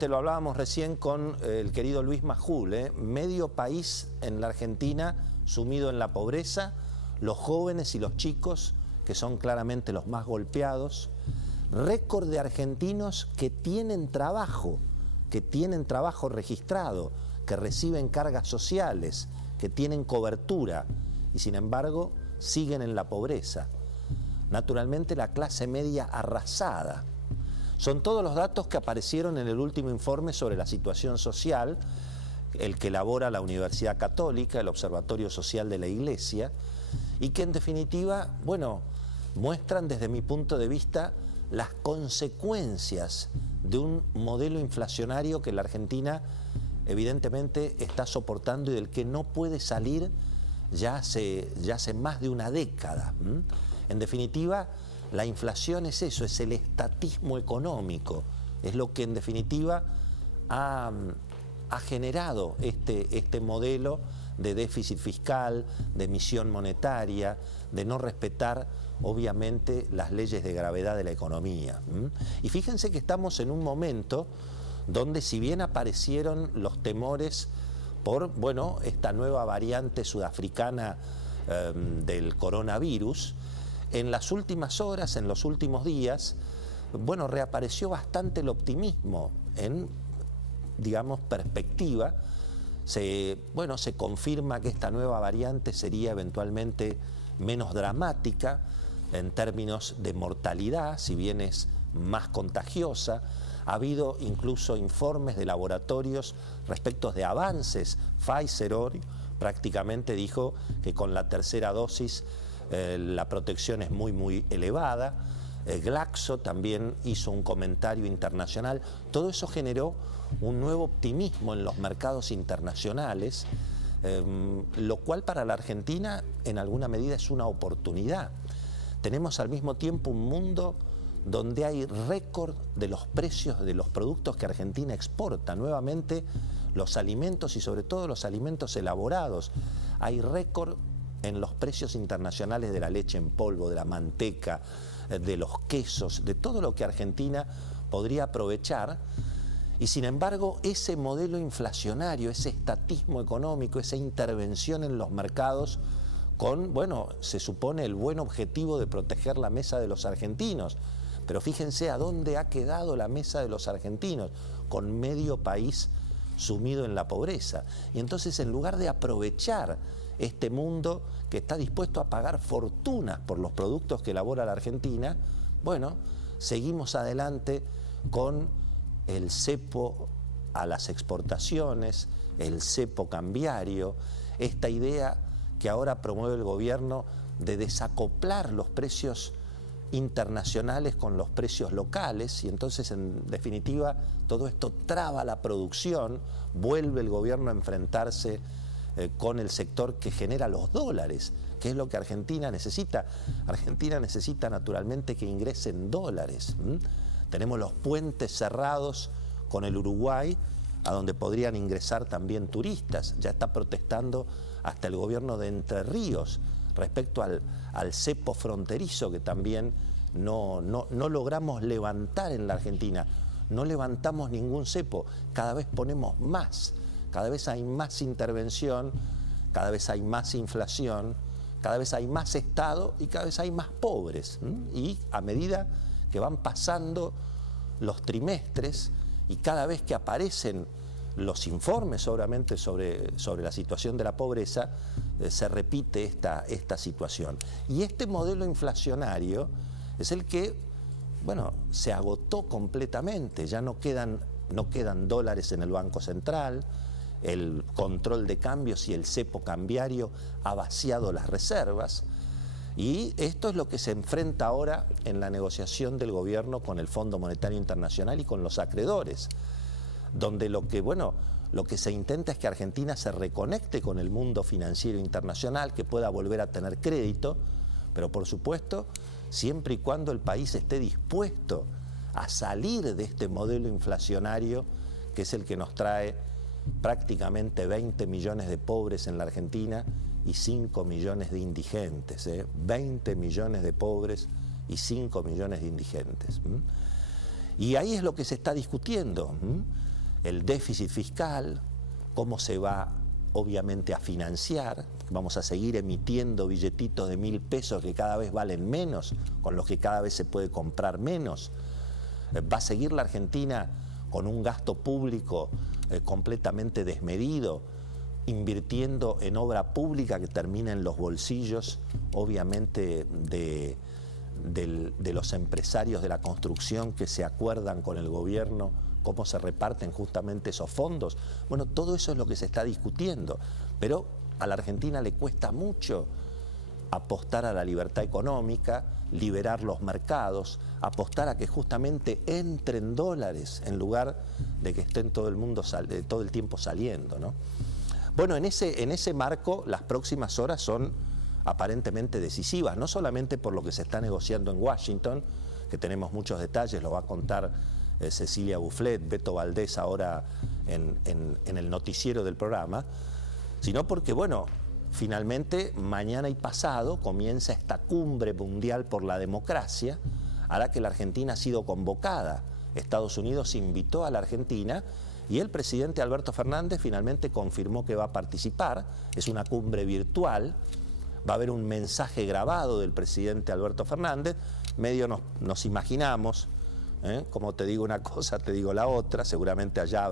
Te lo hablábamos recién con el querido Luis Majul, medio país en la Argentina sumido en la pobreza, los jóvenes y los chicos que son claramente los más golpeados, récord de argentinos que tienen trabajo registrado, que reciben cargas sociales, que tienen cobertura y sin embargo siguen en la pobreza. Naturalmente la clase media arrasada. Son todos los datos que aparecieron en el último informe sobre la situación social, el que elabora la Universidad Católica, el Observatorio Social de la Iglesia, y que en definitiva, bueno, muestran desde mi punto de vista las consecuencias de un modelo inflacionario que la Argentina evidentemente está soportando y del que no puede salir ya hace más de una década. En definitiva, la inflación es eso, es el estatismo económico, es lo que en definitiva ha generado este modelo de déficit fiscal, de emisión monetaria, de no respetar obviamente las leyes de gravedad de la economía. Y fíjense que estamos en un momento donde si bien aparecieron los temores por, bueno, esta nueva variante sudafricana del coronavirus, en las últimas horas, en los últimos días, bueno, reapareció bastante el optimismo en, digamos, perspectiva. Se confirma que esta nueva variante sería eventualmente menos dramática en términos de mortalidad, si bien es más contagiosa. Ha habido incluso informes de laboratorios respecto de avances. Pfizer hoy prácticamente dijo que con la tercera dosis la protección es muy elevada. Glaxo también hizo un comentario internacional. Todo eso generó un nuevo optimismo en los mercados internacionales, lo cual para la Argentina en alguna medida es una oportunidad. Tenemos al mismo tiempo un mundo donde hay récord de los precios de los productos que Argentina exporta. Nuevamente los alimentos y sobre todo los alimentos elaborados. Hay récord en los precios internacionales de la leche en polvo, de la manteca, de los quesos, de todo lo que Argentina podría aprovechar. Y sin embargo, ese modelo inflacionario, ese estatismo económico, esa intervención en los mercados con, bueno, se supone el buen objetivo de proteger la mesa de los argentinos. Pero fíjense a dónde ha quedado la mesa de los argentinos, con medio país sumido en la pobreza. Y entonces, en lugar de aprovechar este mundo que está dispuesto a pagar fortunas por los productos que elabora la Argentina, bueno, seguimos adelante con el cepo a las exportaciones, el cepo cambiario, esta idea que ahora promueve el gobierno de desacoplar los precios internacionales con los precios locales, y entonces en definitiva todo esto traba la producción, vuelve el gobierno a enfrentarse con el sector que genera los dólares, que es lo que Argentina necesita. Argentina necesita naturalmente que ingresen dólares. Tenemos los puentes cerrados con el Uruguay, a donde podrían ingresar también turistas. Ya está protestando hasta el gobierno de Entre Ríos respecto al cepo fronterizo que también no logramos levantar en la Argentina. No levantamos ningún cepo, cada vez ponemos más. Cada vez hay más intervención, cada vez hay más inflación, cada vez hay más Estado y cada vez hay más pobres. Y a medida que van pasando los trimestres y cada vez que aparecen los informes obviamente sobre la situación de la pobreza, se repite esta situación. Y este modelo inflacionario es el que, bueno, se agotó completamente. Ya no quedan dólares en el Banco Central. El control de cambios y el cepo cambiario ha vaciado las reservas, y esto es lo que se enfrenta ahora en la negociación del gobierno con el Fondo Monetario Internacional y con los acreedores, donde lo que se intenta es que Argentina se reconecte con el mundo financiero internacional, que pueda volver a tener crédito, pero por supuesto siempre y cuando el país esté dispuesto a salir de este modelo inflacionario que es el que nos trae prácticamente 20 millones de pobres en la Argentina y 5 millones de indigentes. 20 millones de pobres y 5 millones de indigentes. Y ahí es lo que se está discutiendo. el déficit fiscal, cómo se va obviamente a financiar. Vamos a seguir emitiendo billetitos de 1.000 pesos que cada vez valen menos, con los que cada vez se puede comprar menos. Va a seguir la Argentina con un gasto público completamente desmedido, invirtiendo en obra pública que termina en los bolsillos, obviamente, de los empresarios de la construcción que se acuerdan con el gobierno cómo se reparten justamente esos fondos. Bueno, todo eso es lo que se está discutiendo, pero a la Argentina le cuesta mucho apostar a la libertad económica, liberar los mercados, apostar a que justamente entren dólares en lugar de que estén todo el tiempo saliendo, ¿no? Bueno, en ese marco las próximas horas son aparentemente decisivas, no solamente por lo que se está negociando en Washington, que tenemos muchos detalles, lo va a contar Cecilia Bufflet, Beto Valdés ahora en el noticiero del programa, sino porque, bueno, finalmente mañana y pasado comienza esta cumbre mundial por la democracia a la que la Argentina ha sido convocada. Estados Unidos invitó a la Argentina y el presidente Alberto Fernández finalmente confirmó que va a participar. Es una cumbre virtual, va a haber un mensaje grabado del presidente Alberto Fernández, medio nos imaginamos, como te digo una cosa, te digo la otra, seguramente allá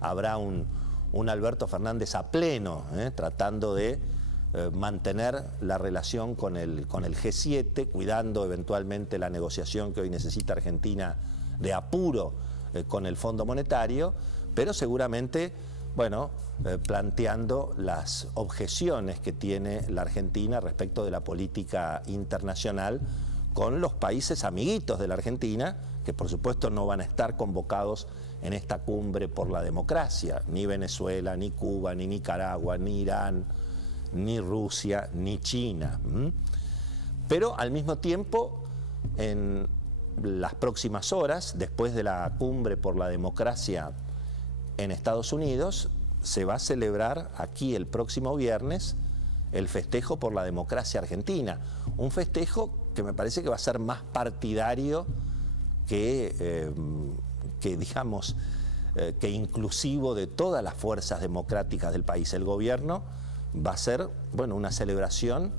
habrá un Alberto Fernández a pleno, tratando de mantener la relación con el G7, cuidando eventualmente la negociación que hoy necesita Argentina de apuro con el Fondo Monetario, pero seguramente, bueno, planteando las objeciones que tiene la Argentina respecto de la política internacional con los países amiguitos de la Argentina, que por supuesto no van a estar convocados en esta cumbre por la democracia, ni Venezuela, ni Cuba, ni Nicaragua, ni Irán, ni Rusia, ni China. Pero al mismo tiempo, en las próximas horas, después de la cumbre por la democracia en Estados Unidos, se va a celebrar aquí el próximo viernes el festejo por la democracia argentina. Un festejo que me parece que va a ser más partidario que inclusivo de todas las fuerzas democráticas del país. El gobierno va a ser, bueno, una celebración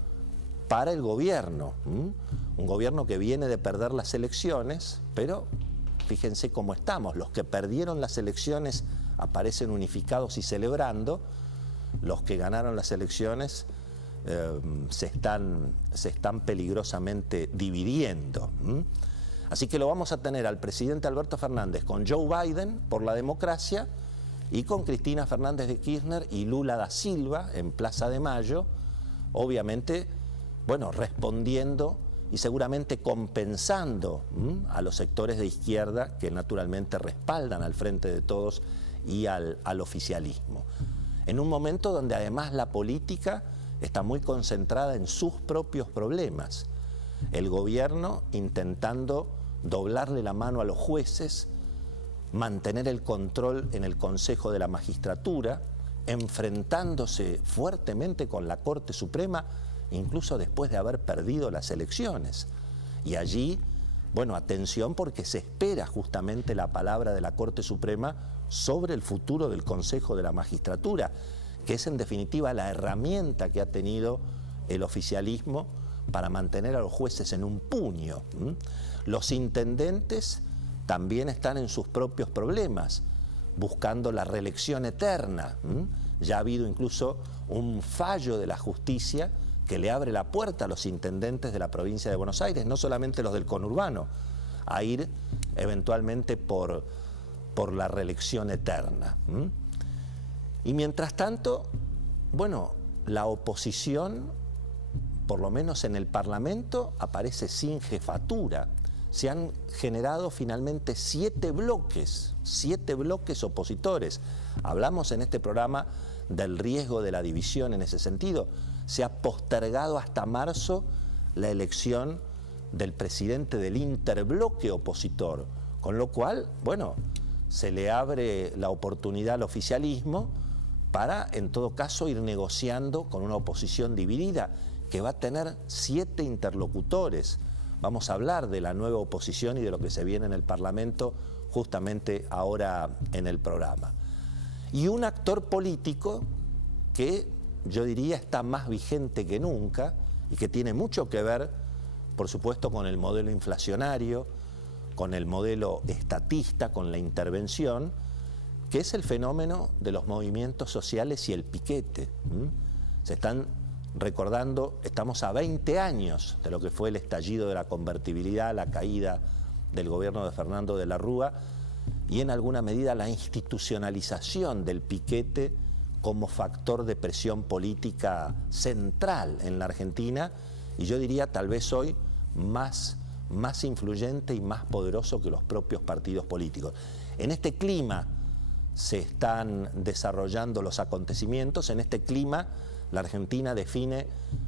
para el gobierno, un gobierno que viene de perder las elecciones, pero fíjense cómo estamos, los que perdieron las elecciones aparecen unificados y celebrando, los que ganaron las elecciones se están peligrosamente dividiendo. Así que lo vamos a tener al presidente Alberto Fernández con Joe Biden por la democracia y con Cristina Fernández de Kirchner y Lula da Silva en Plaza de Mayo, obviamente, bueno, respondiendo y seguramente compensando a los sectores de izquierda que naturalmente respaldan al Frente de Todos y al oficialismo. En un momento donde además la política está muy concentrada en sus propios problemas. El gobierno intentando doblarle la mano a los jueces, mantener el control en el Consejo de la Magistratura, enfrentándose fuertemente con la Corte Suprema, incluso después de haber perdido las elecciones. Y allí, bueno, atención, porque se espera justamente la palabra de la Corte Suprema sobre el futuro del Consejo de la Magistratura, que es en definitiva la herramienta que ha tenido el oficialismo para mantener a los jueces en un puño. Los intendentes también están en sus propios problemas, buscando la reelección eterna. Ya ha habido incluso un fallo de la justicia que le abre la puerta a los intendentes de la provincia de Buenos Aires, no solamente los del conurbano, a ir eventualmente por la reelección eterna. Y mientras tanto, bueno, la oposición, por lo menos en el Parlamento, aparece sin jefatura. Se han generado finalmente 7 bloques opositores. Hablamos en este programa del riesgo de la división en ese sentido. Se ha postergado hasta marzo la elección del presidente del interbloque opositor, con lo cual, bueno, se le abre la oportunidad al oficialismo para, en todo caso, ir negociando con una oposición dividida que va a tener 7 interlocutores. Vamos a hablar de la nueva oposición y de lo que se viene en el Parlamento justamente ahora en el programa. Y un actor político que yo diría está más vigente que nunca y que tiene mucho que ver, por supuesto, con el modelo inflacionario, con el modelo estatista, con la intervención, que es el fenómeno de los movimientos sociales y el piquete. Se están recordando, estamos a 20 años de lo que fue el estallido de la convertibilidad, la caída del gobierno de Fernando de la Rúa y en alguna medida la institucionalización del piquete como factor de presión política central en la Argentina y yo diría tal vez hoy más influyente y más poderoso que los propios partidos políticos. En este clima se están desarrollando los acontecimientos, en este clima la Argentina define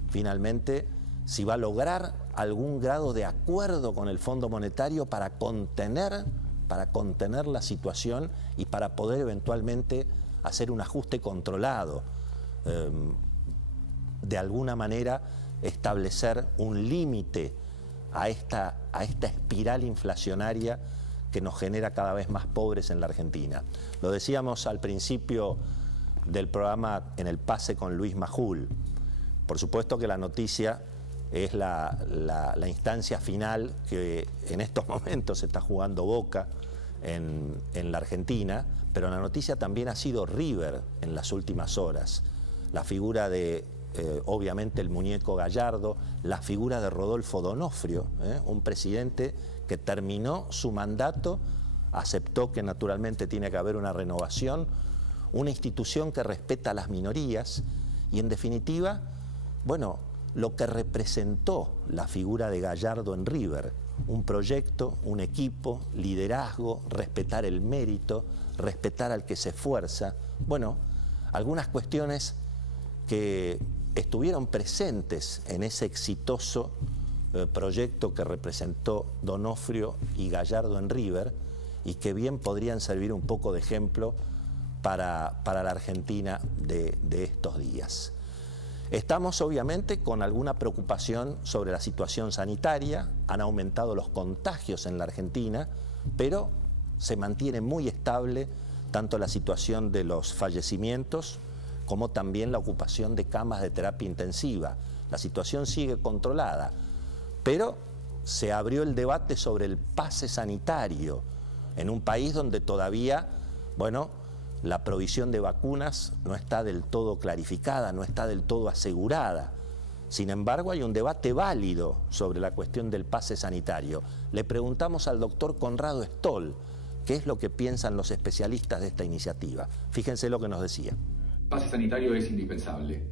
finalmente si va a lograr algún grado de acuerdo con el Fondo Monetario para contener la situación y para poder eventualmente hacer un ajuste controlado, de alguna manera establecer un límite a esta espiral inflacionaria que nos genera cada vez más pobres en la Argentina. Lo decíamos al principio del programa en el pase con Luis Majul. Por supuesto que la noticia es la instancia final que en estos momentos se está jugando Boca en la Argentina, pero la noticia también ha sido River en las últimas horas. La figura de, obviamente, el muñeco Gallardo, la figura de Rodolfo D'Onofrio, un presidente que terminó su mandato, aceptó que naturalmente tiene que haber una renovación, una institución que respeta a las minorías y en definitiva, bueno, lo que representó la figura de Gallardo en River, un proyecto, un equipo, liderazgo, respetar el mérito, respetar al que se esfuerza, bueno, algunas cuestiones que estuvieron presentes en ese exitoso proyecto que representó D'Onofrio y Gallardo en River y que bien podrían servir un poco de ejemplo para la Argentina de estos días. Estamos obviamente con alguna preocupación sobre la situación sanitaria, han aumentado los contagios en la Argentina, pero se mantiene muy estable tanto la situación de los fallecimientos como también la ocupación de camas de terapia intensiva. La situación sigue controlada, pero se abrió el debate sobre el pase sanitario en un país donde todavía, bueno, la provisión de vacunas no está del todo clarificada, no está del todo asegurada. Sin embargo, hay un debate válido sobre la cuestión del pase sanitario. Le preguntamos al doctor Conrado Stoll qué es lo que piensan los especialistas de esta iniciativa. Fíjense lo que nos decía. El pase sanitario es indispensable.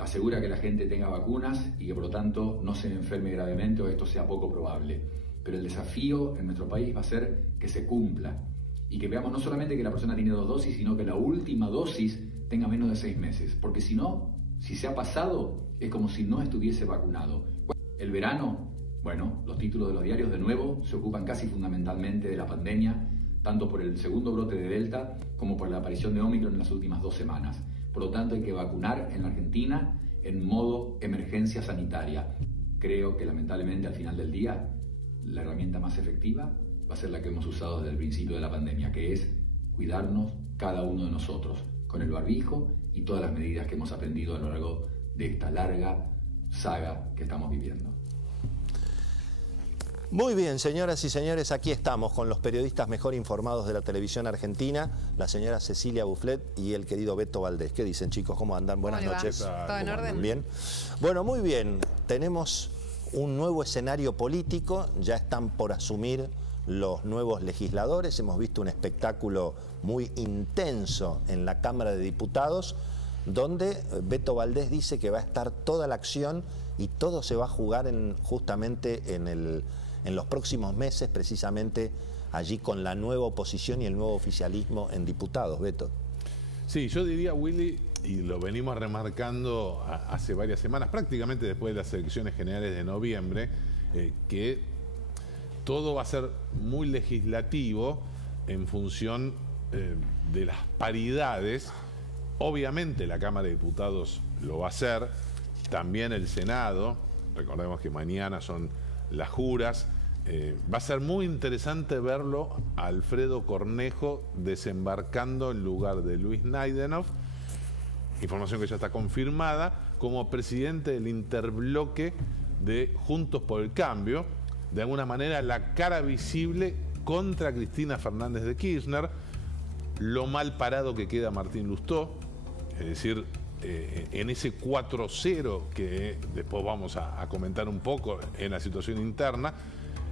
Asegura que la gente tenga vacunas y que por lo tanto no se enferme gravemente o esto sea poco probable. Pero el desafío en nuestro país va a ser que se cumpla y que veamos no solamente que la persona tiene 2 dosis, sino que la última dosis tenga menos de 6 meses. Porque si no, si se ha pasado, es como si no estuviese vacunado. El verano, bueno, los títulos de los diarios de nuevo se ocupan casi fundamentalmente de la pandemia, tanto por el segundo brote de Delta como por la aparición de Omicron en las últimas 2 semanas. Por lo tanto, hay que vacunar en la Argentina en modo emergencia sanitaria. Creo que lamentablemente al final del día, la herramienta más efectiva va a ser la que hemos usado desde el principio de la pandemia, que es cuidarnos cada uno de nosotros, con el barbijo y todas las medidas que hemos aprendido a lo largo de esta larga saga que estamos viviendo. Muy bien, señoras y señores, aquí estamos con los periodistas mejor informados de la televisión argentina, la señora Cecilia Bufflet y el querido Beto Valdés. ¿Qué dicen, chicos? ¿Cómo andan? Buenas noches. ¿Todo en orden? Bien. Bueno, muy bien. Tenemos un nuevo escenario político, ya están por asumir los nuevos legisladores, hemos visto un espectáculo muy intenso en la Cámara de Diputados, donde Beto Valdés dice que va a estar toda la acción y todo se va a jugar justamente en los próximos meses, precisamente allí con la nueva oposición y el nuevo oficialismo en diputados. Beto. Sí, yo diría, Willy, y lo venimos remarcando hace varias semanas, prácticamente después de las elecciones generales de noviembre, que todo va a ser muy legislativo en función de las paridades. Obviamente la Cámara de Diputados lo va a hacer, también el Senado. Recordemos que mañana son las juras Va a ser muy interesante verlo a Alfredo Cornejo desembarcando en lugar de Luis Naidenov, información que ya está confirmada, como presidente del interbloque de Juntos por el Cambio, de alguna manera la cara visible contra Cristina Fernández de Kirchner, lo mal parado que queda Martín Lustó, es decir, en ese 4-0 que después vamos a comentar un poco en la situación interna.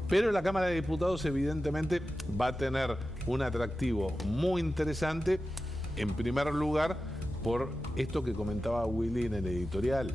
Pero la Cámara de Diputados evidentemente va a tener un atractivo muy interesante, en primer lugar por esto que comentaba Willy en el editorial,